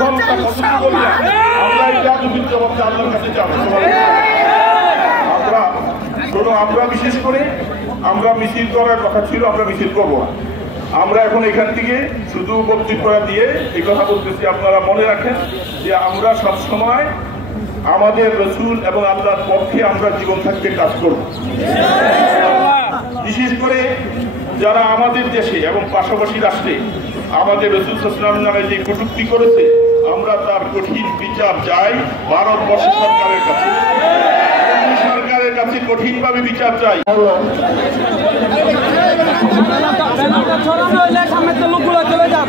ঘন্টা পছন্দ করি না, আমরা এই বেয়াদবির জবাবটা আল্লাহর কাছে যাব। আমরা বিশেষ করে আমরা মিছিল করার কথা ছিল, আমরা মিছিল করবো না। আমরা এখন এখান থেকে শুধু বক্তব্য দিয়ে এই কথা বলতেছি, আপনারা মনে রাখেন যে আমরা সবসময় আমাদের রসুল এবং আল্লাহর পক্ষে আমরা জীবন থাকতে কাজ করব। বিশেষ করে যারা আমাদের দেশে এবং পাশাপাশি রাষ্ট্রে আমাদের রসুল সাল্লাল্লাহু নামে যে কটূক্তি করেছে, আমরা তার কঠিন বিচার চাই ভারতবর্ষ সরকারের কাছে। সরকারের কাছে কঠিনভাবে বিচার চাই। ছড়ানো হইলে সামনে লোকগুলো চলে যান।